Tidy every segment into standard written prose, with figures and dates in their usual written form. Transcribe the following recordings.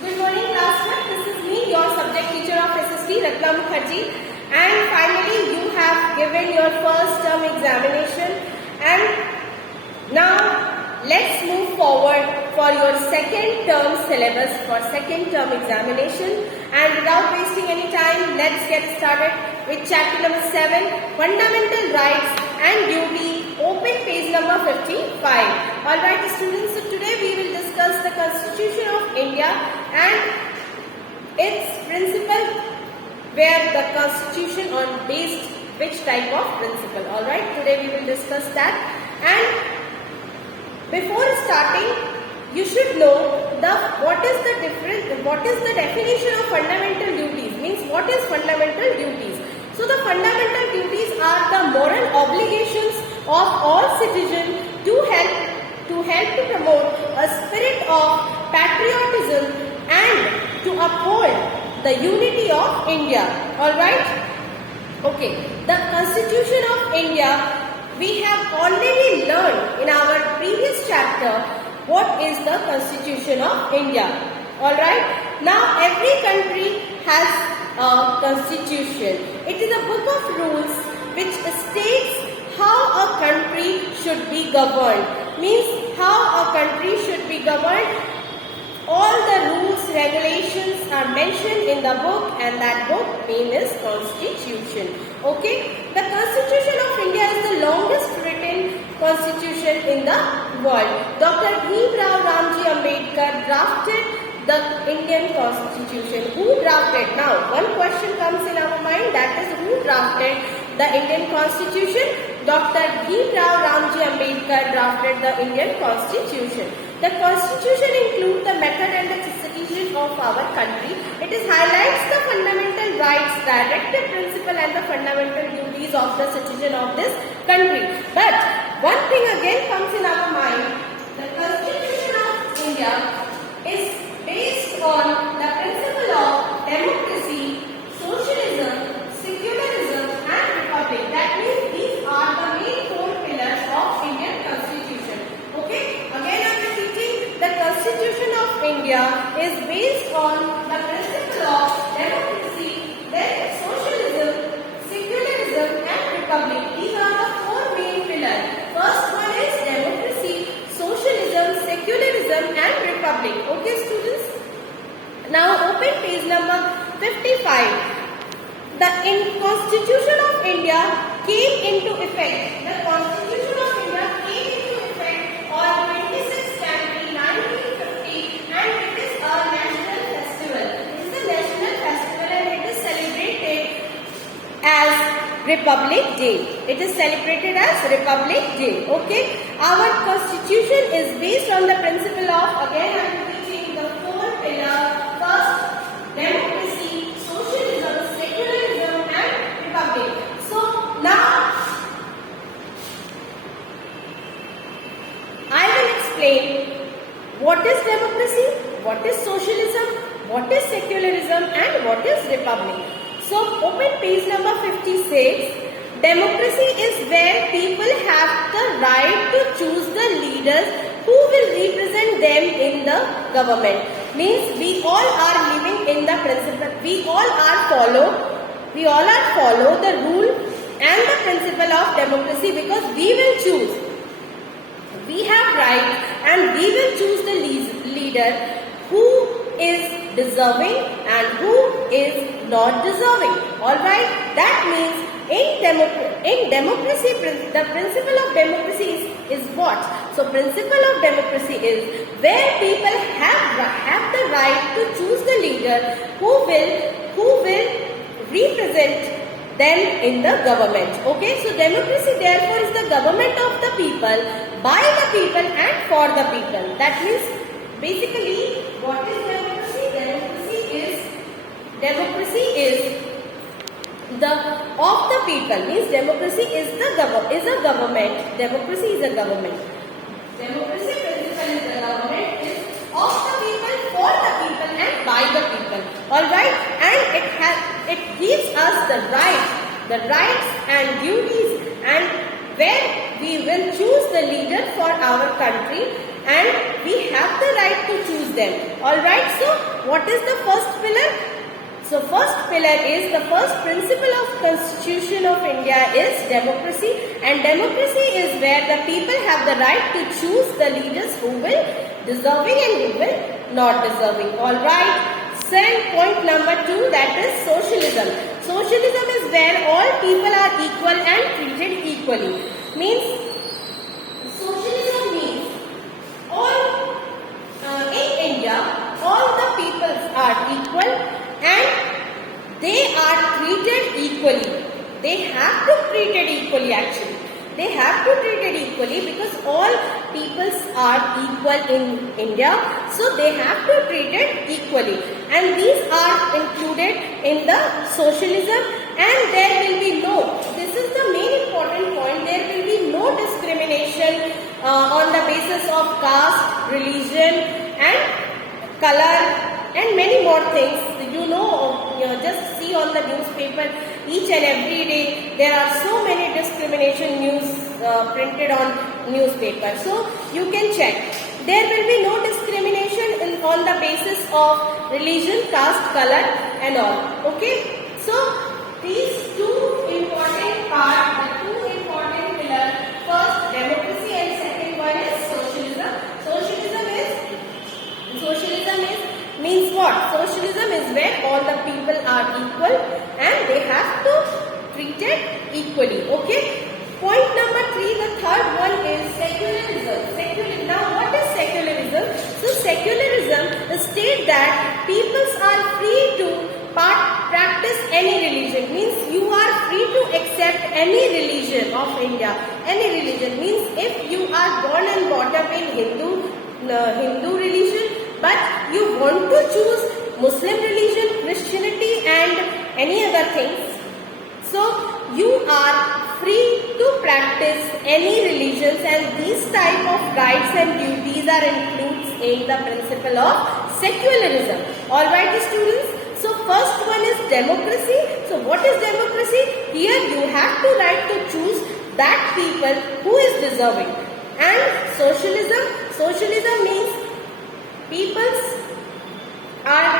Good morning, class one. This is me, your subject teacher of SST, Ratna Mukherjee. And finally, you have given your first term examination. And now, let's move forward for your second term syllabus for second term examination. And without wasting any time, let's get started with chapter number 7, Fundamental Rights and Duty, open page number 55. Alright students, so today we will discuss the Constitution of India and its principle, where the Constitution on based which type of principle. Alright, today we will discuss that. And before starting, you should know what is the definition of fundamental duties, means what is fundamental duties. So the fundamental duties are the moral obligations of all citizens to promote a spirit of patriotism and to uphold the unity of India. Alright? Okay. The Constitution of India, we have already learned in our previous chapter what is the Constitution of India. Alright? Now every country has a constitution. It is a book of rules which states how a country should be governed. Means how a country should be governed. All the rules, regulations are mentioned in the book, and that book name is Constitution. Okay? The Constitution of India is the longest written constitution in the world. Dr. Bhimrao Ramji Ambedkar drafted the Indian Constitution. Who drafted? Now, one question comes in our mind, that is, who drafted the Indian Constitution? Dr. Bhimrao Ramji Ambedkar drafted the Indian Constitution. The Constitution includes the method and the citizenship of our country. It highlights the fundamental rights, directive principle and the fundamental duties of the citizen of this country. But one thing again comes in our mind, the Constitution of India is based on the principle of democracy, socialism, secularism and republic. That means these are the main four pillars of Indian Constitution. Okay? Again I am repeating, the Constitution of India is based on the principle of democracy, then socialism, secularism and republic. These are the four main pillars. First one is democracy, socialism, secularism and republic. Okay students? Now open page number 55. The Constitution of India came into effect. The Constitution of India came into effect on 26 January 1950 and it is a national festival. It is a national festival and it is celebrated as Republic Day. It is celebrated as Republic Day. Okay? Our Constitution is based on the principle of, again I am repeating, the four pillars. First, democracy, socialism, secularism and republic. So now I will explain what is democracy, what is socialism, what is secularism and what is republic. So open page number 56. Democracy is where people have the right to choose the leaders who will represent them in the government. Means we all are living in the principle, we all are follow the rule and the principle of democracy, because we will choose. We have right and we will choose the leader who is deserving and who is not deserving. Alright? That means in democracy, the principle of democracy is what? So principle of democracy is where people have the right to choose the leader who will represent them in the government. Okay, so democracy therefore is the government of the people, by the people and for the people. That means basically what is democracy? Democracy is the of the people, means democracy is a government. Democracy is a government. Democracy principle is the government is of the people, for the people and by the people. Alright? And it gives us the rights and duties, and where we will choose the leader for our country, and we have the right to choose them. Alright, so what is the first pillar? So first pillar is, the first principle of Constitution of India is democracy, and democracy is where the people have the right to choose the leaders who will deserving and who will not deserving. Alright, then point number 2, that is socialism. Socialism is where all people are equal and treated equally. Means socialism means all in India all the peoples are equal and they are treated equally. They have to treated equally actually. They have to treated equally because all peoples are equal in India. So they have to treated equally. And these are included in the socialism, and there will be no, this is the main important point, there will be no discrimination on the basis of caste, religion and color and many more things. Just see on the newspaper each and every day there are so many discrimination news printed on newspaper. So you can check. There will be no discrimination on the basis of religion, caste, color and all. Okay. So these two important parts, the two important pillars, first democracy and second one is socialism. Socialism is means what? Socialism is where all the people are equal and they have to treated equally. Okay. Point number 3, the third one is secularism. Now what is secularism? So secularism states that peoples are free to practice any religion. Means you are free to accept any religion of India. Any religion means if you are born and brought up in Hindu religion, but you want to choose Muslim religion, Christianity and any other things, so you are free to practice any religions, and these type of rights and duties are included in the principle of secularism. Alright students, so first one is democracy. So what is democracy? Here you have to right to choose that people who is deserving. And socialism means peoples are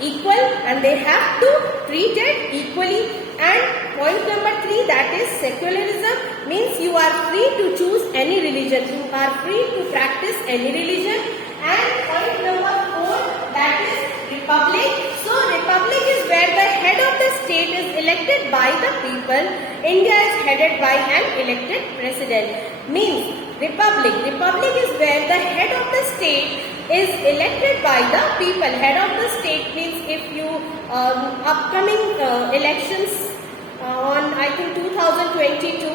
equal and they have to treat it equally. And point number 3, that is secularism, means you are free to choose any religion. You are free to practice any religion. And point number 4, that is republic. So republic is where the head of the state is elected by the people. India is headed by an elected president. Means republic is where the head of the state is elected by the people. Head of the state means if you upcoming elections on I think 2022,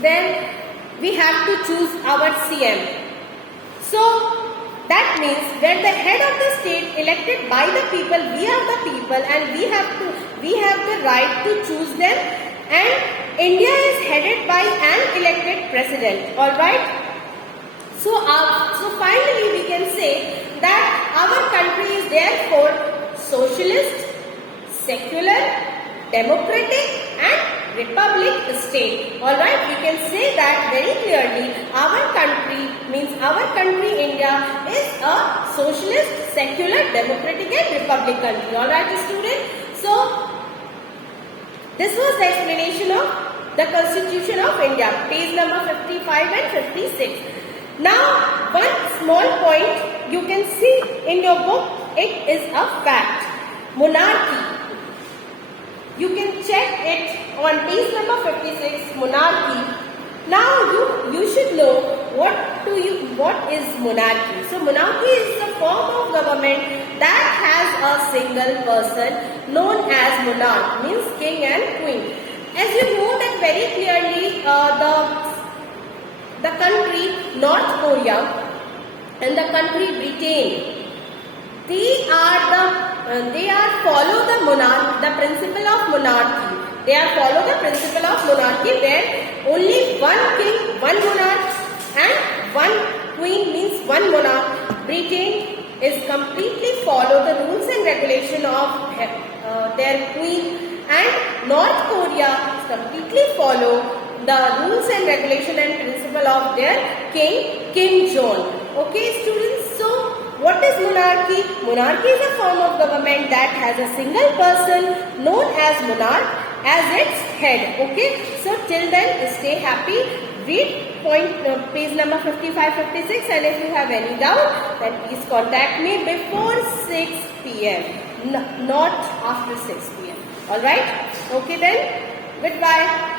then we have to choose our CM. So that means when the head of the state elected by the people, we are the people and we have the right to choose them, and India is headed by an elected president. Alright. So finally we can say that our country is therefore socialist, secular, democratic and republic state. Alright, we can say that very clearly. Our country India is a socialist, secular, democratic and republic country. Alright students. So this was the explanation of the Constitution of India, page number 55 and 56. Now, one small point you can see in your book, it is a fact. Monarchy. You can check it on page number 56, monarchy. Now you should know what is monarchy. So monarchy is the form of government that has a single person known as monarch, means king and queen. As you know that very clearly, the country North Korea and the country Britain, they follow the principle of monarchy. They follow the principle of monarchy where only one king, one monarch and one queen, means one monarch. Britain is completely follow the rules and regulation of their queen, and North Korea is completely follow the rules and regulation and principle of their king, Kim Jong. Okay, students. So, what is monarchy? Monarchy is a form of government that has a single person known as monarch as its head. Okay. So, till then, stay happy. Read page number 55, 56, and if you have any doubt, then please contact me before 6 p.m. Not after 6 p.m. Alright? Okay then. Goodbye.